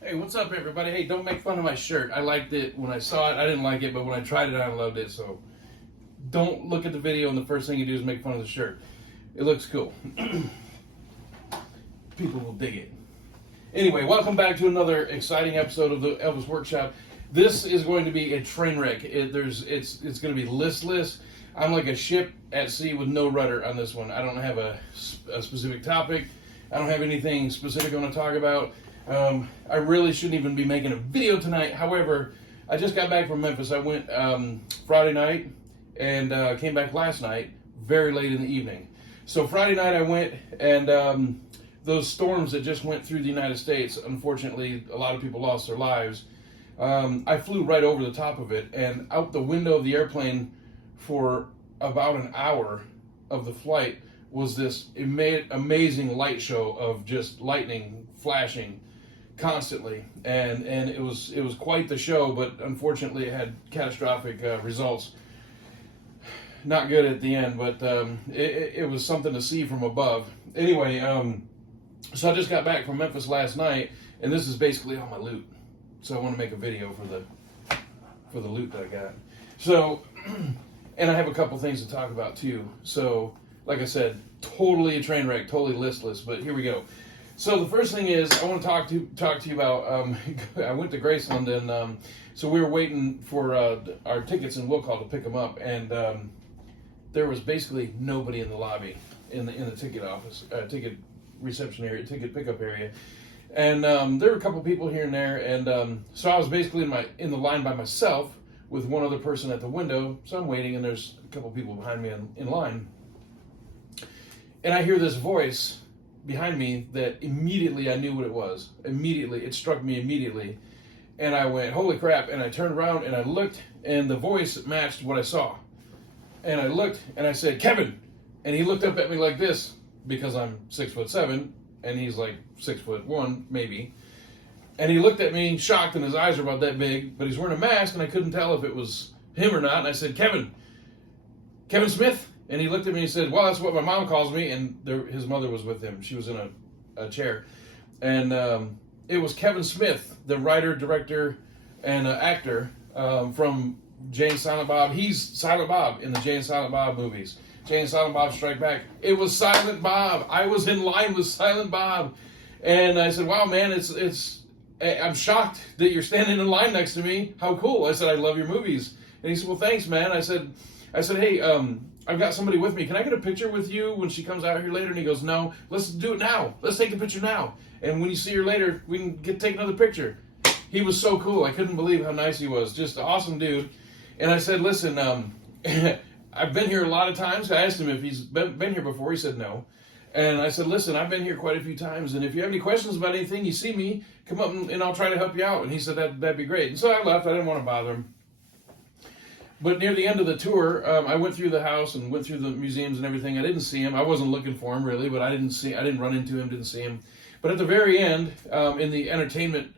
Hey, what's up, everybody? Hey, don't make fun of my shirt. I liked it when I saw it. I didn't like it, but when I tried it, I loved it. So don't look at the video and the first thing you do is make fun of the shirt. It looks cool. People will dig it. Anyway, welcome back to another exciting episode of the Elvis Workshop. This is going to be a train wreck. It's going to be listless. I'm like a ship at sea with no rudder on this one. I don't have a specific topic. I don't have anything specific I want to talk about. I really shouldn't even be making a video tonight. However, I just got back from Memphis. I went Friday night and came back last night, very late in the evening. So Friday night I went, and those storms that just went through the United States, unfortunately, a lot of people lost their lives. I flew right over the top of it, and out the window of the airplane for about an hour of the flight was this amazing light show of just lightning flashing constantly, and it was quite the show, but unfortunately it had catastrophic results. Not good at the end, but it was something to see from above. Anyway, so I just got back from Memphis last night, and this is basically all my loot. So I want to make a video for the loot that I got. So, and I have a couple things to talk about too. So, like I said, totally a train wreck, totally listless. But here we go. So the first thing is I want to talk to you about. I went to Graceland, and so we were waiting for our tickets in Will Call to pick them up, and there was basically nobody in the lobby, in the ticket office, ticket reception area, ticket pickup area, and there were a couple people here and there, and so I was basically in the line by myself with one other person at the window. So I'm waiting, and there's a couple people behind me in line, and I hear this voice behind me that immediately I knew what it was. Immediately, it struck me immediately. And I went, holy crap. And I turned around and I looked, and the voice matched what I saw. And I looked and I said, Kevin. And he looked up at me like this, because I'm 6'7", and he's like 6'1", maybe. And he looked at me shocked, and his eyes were about that big, but he's wearing a mask, and I couldn't tell if it was him or not. And I said, Kevin Smith? And he looked at me and he said, well, that's what my mom calls me. And his mother was with him. She was in a chair. And it was Kevin Smith, the writer, director, and actor from Jay and Silent Bob. He's Silent Bob in the Jay and Silent Bob movies. Jay and Silent Bob Strike Back. It was Silent Bob. I was in line with Silent Bob. And I said, wow, man, I'm shocked that you're standing in line next to me. How cool. I said, I love your movies. And he said, well, thanks, man. I said, hey, I've got somebody with me. Can I get a picture with you when she comes out here later? And he goes, no, let's do it now. Let's take the picture now. And when you see her later, we can take another picture. He was so cool. I couldn't believe how nice he was. Just an awesome dude. And I said, listen, I've been here a lot of times. I asked him if he's been here before. He said no. And I said, listen, I've been here quite a few times. And if you have any questions about anything, you see me, come up and I'll try to help you out. And he said, that'd be great. And so I left. I didn't want to bother him. But near the end of the tour, I went through the house and went through the museums and everything. I didn't see him. I wasn't looking for him really, but I didn't run into him, didn't see him. But at the very end, in the entertainment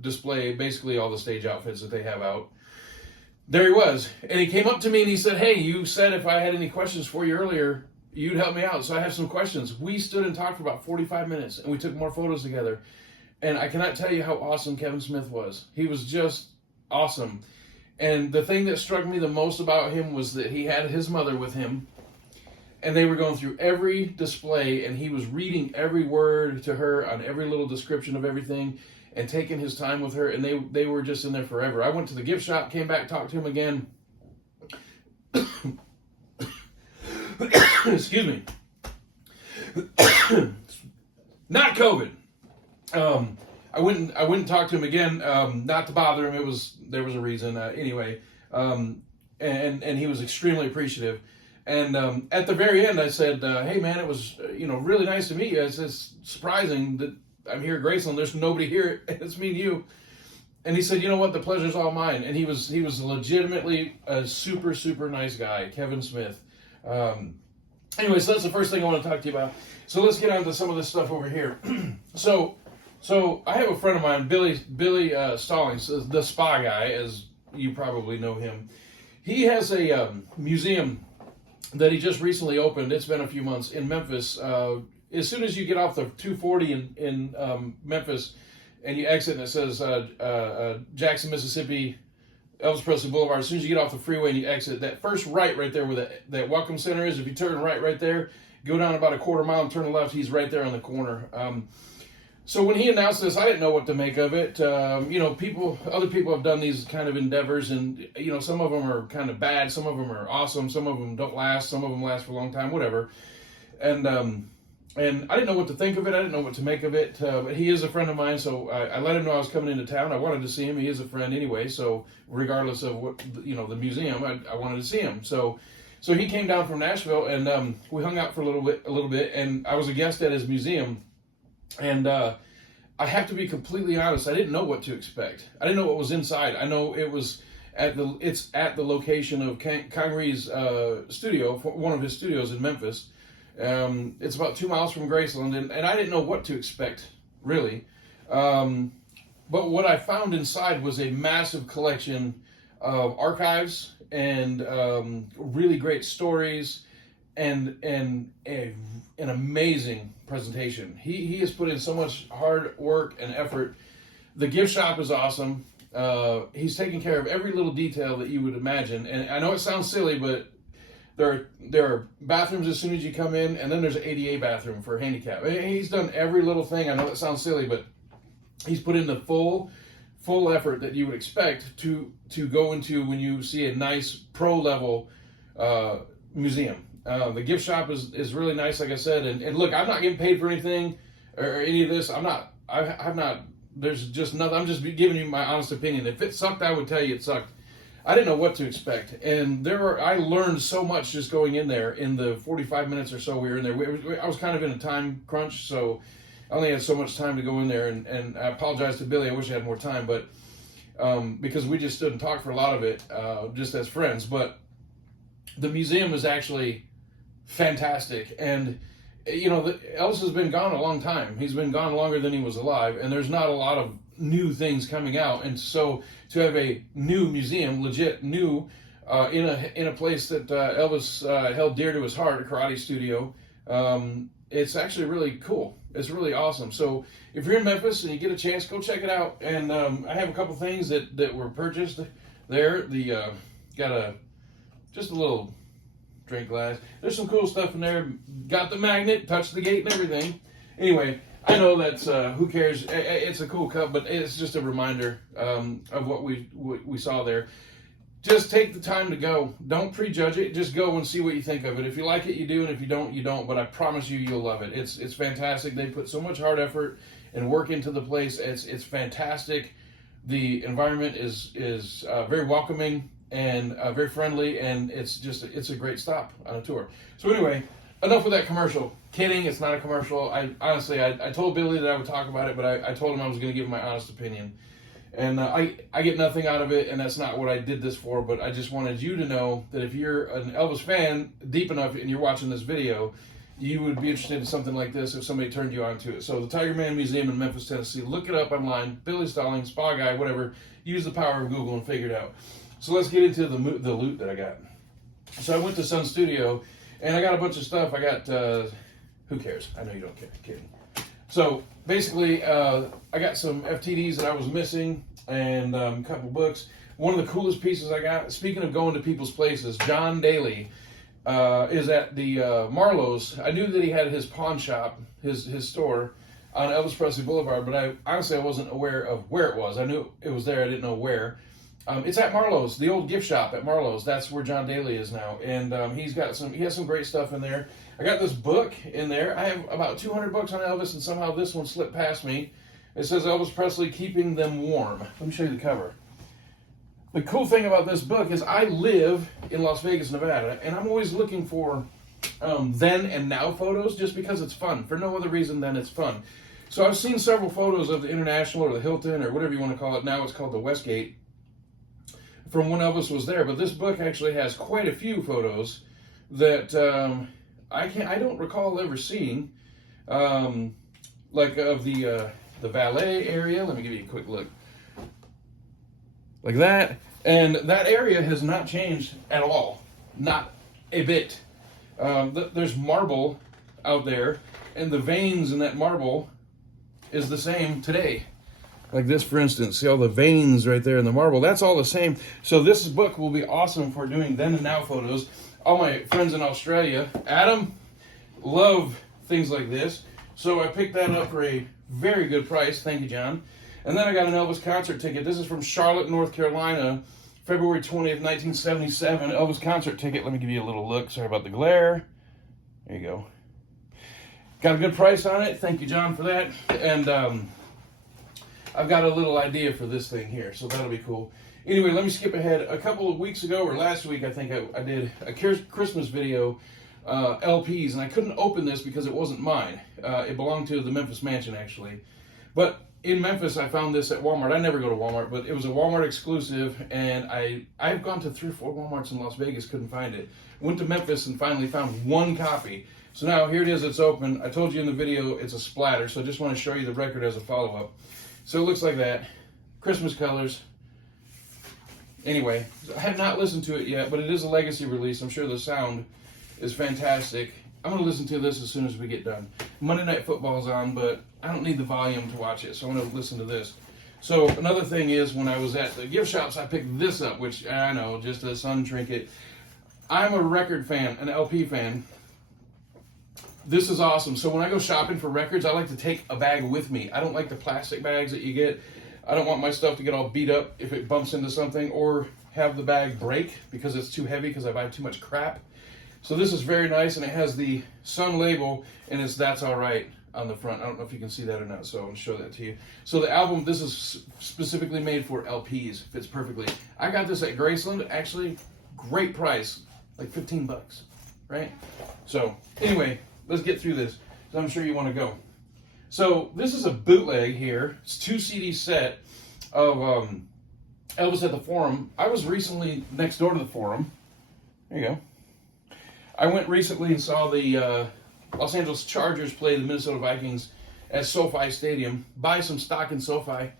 display, basically all the stage outfits that they have out, there he was. And he came up to me and he said, hey, you said if I had any questions for you earlier, you'd help me out. So I have some questions. We stood and talked for about 45 minutes, and we took more photos together. And I cannot tell you how awesome Kevin Smith was. He was just awesome. And the thing that struck me the most about him was that he had his mother with him, and they were going through every display, and he was reading every word to her on every little description of everything and taking his time with her, and they were just in there forever. I went to the gift shop, came back, talked to him again. Excuse me. Not COVID. I went and talked to him again, not to bother him. There was a reason anyway, and he was extremely appreciative. And at the very end, I said, "Hey man, it was really nice to meet you. It's just surprising that I'm here at Graceland. There's nobody here. It's me and you." And he said, "You know what? The pleasure's all mine." And he was legitimately a super nice guy, Kevin Smith. Anyway, so that's the first thing I want to talk to you about. So let's get on to some of this stuff over here. So I have a friend of mine, Billy Stallings, the spa guy, as you probably know him. He has a museum that he just recently opened. It's been a few months in Memphis. As soon as you get off the 240 in Memphis, and you exit, and it says Jackson, Mississippi, Elvis Presley Boulevard. As soon as you get off the freeway and you exit, that first right there where that Welcome Center is, if you turn right there, go down about a quarter mile and turn left, he's right there on the corner. So when he announced this, I didn't know what to make of it. Other people have done these kind of endeavors, and some of them are kind of bad, some of them are awesome, some of them don't last, some of them last for a long time, whatever. And I didn't know what to think of it. I didn't know what to make of it. But he is a friend of mine, so I let him know I was coming into town. I wanted to see him. He is a friend anyway, so regardless of what the museum, I wanted to see him. So he came down from Nashville, and we hung out for a little bit, and I was a guest at his museum. And I have to be completely honest, I didn't know what to expect. I didn't know what was inside. I know it's at the location of Connery's studio, one of his studios in Memphis. It's about 2 miles from Graceland, and I didn't know what to expect, really. But what I found inside was a massive collection of archives and really great stories and an amazing presentation. He has put in so much hard work and effort. The gift shop is awesome. He's taking care of every little detail that you would imagine. And I know it sounds silly, but there are bathrooms as soon as you come in, and then there's an ADA bathroom for handicap. He's done every little thing. I know it sounds silly, but he's put in the full effort that you would expect to go into when you see a nice pro level museum. The gift shop is really nice, like I said, and look, I'm not getting paid for anything or any of this. I'm not. There's just nothing. I'm just giving you my honest opinion. If it sucked, I would tell you it sucked. I didn't know what to expect, and I learned so much just going in there in the 45 minutes or so we were in there. I was kind of in a time crunch, so I only had so much time to go in there, and I apologize to Billy. I wish I had more time, but because we just stood and talked for a lot of it, just as friends. But the museum is actually fantastic, and Elvis has been gone a long time. He's been gone longer than he was alive, and there's not a lot of new things coming out. And so to have a new museum, legit new, in a place that Elvis held dear to his heart, a karate studio, it's actually really cool. It's really awesome. So if you're in Memphis and you get a chance, go check it out. And I have a couple things that were purchased there. Got just a little drink glass. There's some cool stuff in there. Got the magnet, touched the gate and everything. Anyway, I know that's who cares. It's a cool cup, but it's just a reminder of what we saw there. Just take the time to go. Don't prejudge it. Just go and see what you think of it. If you like it, you do, and if you don't, you don't. But I promise you, you'll love it. It's fantastic. They put so much hard effort and work into the place. It's fantastic. The environment is very welcoming and very friendly, and it's a great stop on a tour. So anyway, enough with that commercial. Kidding, it's not a commercial. I honestly told Billy that I would talk about it, but I told him I was going to give him my honest opinion. And I get nothing out of it, and that's not what I did this for, but I just wanted you to know that if you're an Elvis fan deep enough and you're watching this video, you would be interested in something like this if somebody turned you on to it. So the Tigerman Museum in Memphis, Tennessee, look it up online, Billy Stalling, Spa Guy, whatever, use the power of Google and figure it out. So let's get into the loot that I got. So I went to Sun Studio, and I got a bunch of stuff. I got, who cares? I know you don't care, kidding. So basically, I got some FTDs that I was missing, and a couple books. One of the coolest pieces I got, speaking of going to people's places, John Daly is at the Marlowe's. I knew that he had his pawn shop, his store, on Elvis Presley Boulevard, but I wasn't aware of where it was. I knew it was there, I didn't know where. It's at Marlowe's, the old gift shop at Marlowe's. That's where John Daly is now, and he has some great stuff in there. I got this book in there. I have about 200 books on Elvis, and somehow this one slipped past me. It says Elvis Presley, Keeping Them Warm. Let me show you the cover. The cool thing about this book is I live in Las Vegas, Nevada, and I'm always looking for then and now photos just because it's fun. For no other reason than it's fun. So I've seen several photos of the International or the Hilton or whatever you want to call it. Now it's called the Westgate, from when Elvis was there. But this book actually has quite a few photos that I don't recall ever seeing, like of the valet area. Let me give you a quick look. Like that. And that area has not changed at all. Not a bit. There's marble out there, and the veins in that marble is the same today. Like this, for instance, see all the veins right there in the marble? That's all the same. So this book will be awesome for doing then and now photos. All my friends in Australia, Adam, love things like this. So I picked that up for a very good price. Thank you, John. And then I got an Elvis concert ticket. This is from Charlotte, North Carolina, February 20th, 1977. Elvis concert ticket. Let me give you a little look. Sorry about the glare. There you go. Got a good price on it. Thank you, John, for that. And I've got a little idea for this thing here, so that'll be cool. Anyway, let me skip ahead. A couple of weeks ago, or last week, I think I did a Christmas video, LPs, and I couldn't open this because it wasn't mine. It belonged to the Memphis mansion, actually. But in Memphis, I found this at Walmart. I never go to Walmart, but it was a Walmart exclusive, and I've gone to 3 or 4 Walmarts in Las Vegas, couldn't find it. Went to Memphis and finally found one copy. So now here it is, it's open. I told you in the video it's a splatter, so I just want to show you the record as a follow-up. So it looks like that. Christmas colors. Anyway, I have not listened to it yet, but it is a legacy release. I'm sure the sound is fantastic. I'm going to listen to this as soon as we get done. Monday Night Football's on, but I don't need the volume to watch it, so I'm going to listen to this. So another thing is, when I was at the gift shops, I picked this up, which I know, just a sun trinket. I'm a record fan, an LP fan. This is awesome. So when I go shopping for records, I like to take a bag with me. I don't like the plastic bags that you get. I don't want my stuff to get all beat up if it bumps into something, or have the bag break because it's too heavy because I buy too much crap. So this is very nice, and it has the Sun label, and it's That's Alright on the front. I don't know if you can see that or not, so I'll show that to you. So the album, this is specifically made for LPs, fits perfectly. I got this at Graceland, actually, great price, like 15 bucks, right? So anyway, let's get through this, because I'm sure you want to go. So this is a bootleg here. It's 2 CD set of Elvis at the Forum. I was recently next door to the Forum. There you go. I went recently and saw the Los Angeles Chargers play the Minnesota Vikings at SoFi Stadium. Buy some stock in SoFi.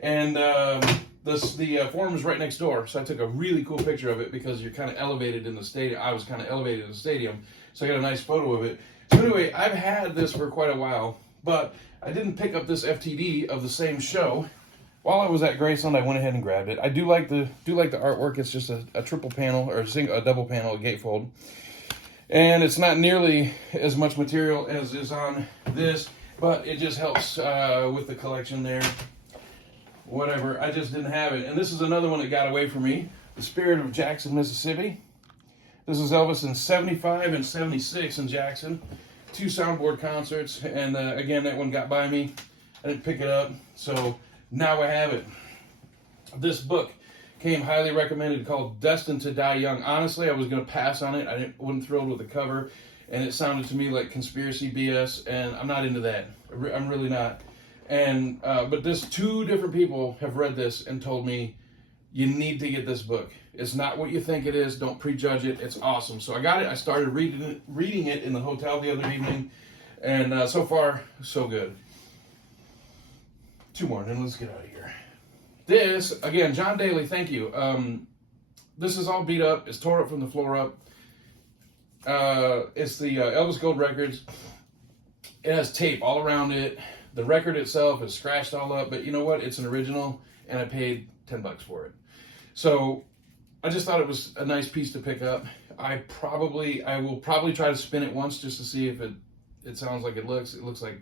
And the Forum is right next door. So I took a really cool picture of it because you're kind of elevated in the stadium. I was kind of elevated in the stadium. So I got a nice photo of it. So anyway, I've had this for quite a while, but I didn't pick up this FTD of the same show. While I was at Graceland, I went ahead and grabbed it. I do like the artwork. It's just a triple panel, or a double panel, a gatefold. And it's not nearly as much material as is on this, but it just helps with the collection there. Whatever, I just didn't have it. And this is another one that got away from me. The Spirit of Jackson, Mississippi. This is Elvis in 75 and 76 in Jackson. 2 soundboard concerts, and again, that one got by me. I didn't pick it up, so now I have it. This book came highly recommended, called Destined To Die Young. Honestly, I was going to pass on it. I wasn't thrilled with the cover, and it sounded to me like conspiracy BS, and I'm not into that. I'm really not. And but 2 different people have read this and told me, you need to get this book. It's not what you think it is. Don't prejudge it. It's awesome. So I got it. I started reading it in the hotel the other evening, and so far, so good. 2 more, and let's get out of here. This, again, John Daly, thank you. This is all beat up. It's tore up from the floor up. It's the Elvis Gold Records. It has tape all around it. The record itself is scratched all up, but you know what? It's an original, and I paid 10 bucks for it. So I just thought it was a nice piece to pick up. I will probably try to spin it once just to see if it sounds like it looks. It looks like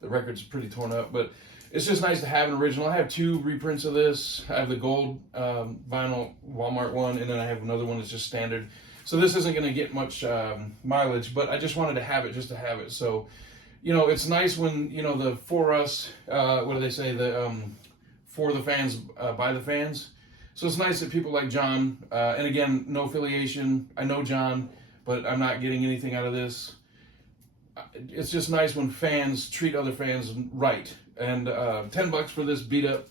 the record's pretty torn up, but it's just nice to have an original. I have 2 reprints of this. I have the gold vinyl Walmart one, and then I have another one that's just standard. So this isn't going to get much mileage, but I just wanted to have it just to have it. So, you know, it's nice when, you know, the for us, what do they say, the for the fans, by the fans. So it's nice that people like John, and again, no affiliation. I know John, but I'm not getting anything out of this. It's just nice when fans treat other fans right. And 10 bucks for this beat up,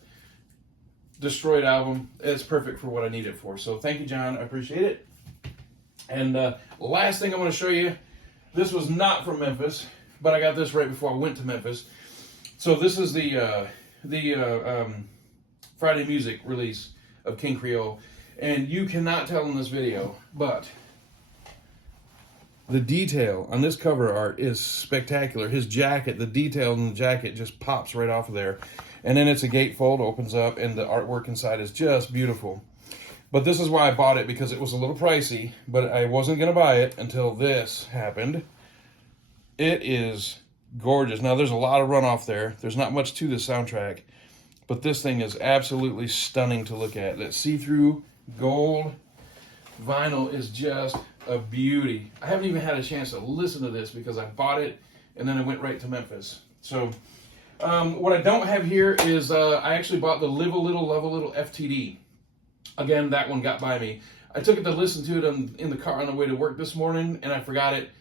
destroyed album. It's perfect for what I need it for. So thank you, John. I appreciate it. And last thing I want to show you, this was not from Memphis, but I got this right before I went to Memphis. So this is the Friday Music release of King Creole. And you cannot tell in this video, but The detail on this cover art is spectacular. His jacket, the detail in the jacket just pops right off of there. And then it's a gatefold, opens up, and the artwork inside is just beautiful. But this is why I bought it, because it was a little pricey, but I wasn't going to buy it until this happened. It is gorgeous. Now, there's a lot of runoff there. There's not much to this soundtrack, but this thing is absolutely stunning to look at. That see-through gold vinyl is just a beauty. I haven't even had a chance to listen to this because I bought it and then I went right to Memphis. So what I don't have here is I actually bought the Live a Little, Love a Little FTD. Again, that one got by me. I took it to listen to it in the car on the way to work this morning, and I forgot it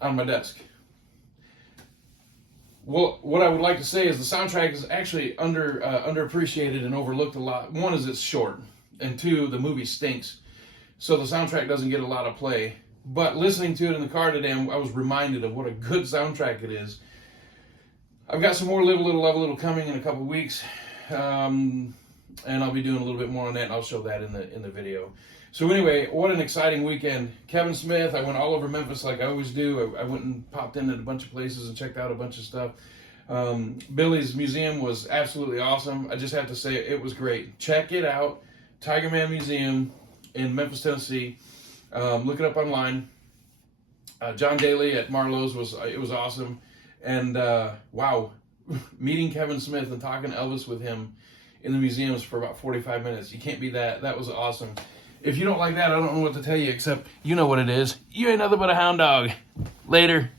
on my desk. Well, what I would like to say is the soundtrack is actually underappreciated and overlooked a lot. One is it's short, and two, the movie stinks. So the soundtrack doesn't get a lot of play. But listening to it in the car today, I was reminded of what a good soundtrack it is. I've got some more Live a Little, Love a Little coming in a couple weeks. And I'll be doing a little bit more on that, and I'll show that in the video. So anyway, what an exciting weekend. Kevin Smith, I went all over Memphis like I always do. I went and popped in at a bunch of places and checked out a bunch of stuff. Billy's museum was absolutely awesome. I just have to say it was great. Check it out. Tigerman Museum in Memphis, Tennessee. Look it up online. John Daly at Marlowe's was awesome. And wow, meeting Kevin Smith and talking Elvis with him in the museums for about 45 minutes. You can't beat that. That was awesome. If you don't like that, I don't know what to tell you, except you know what it is. You ain't nothing but a hound dog. Later.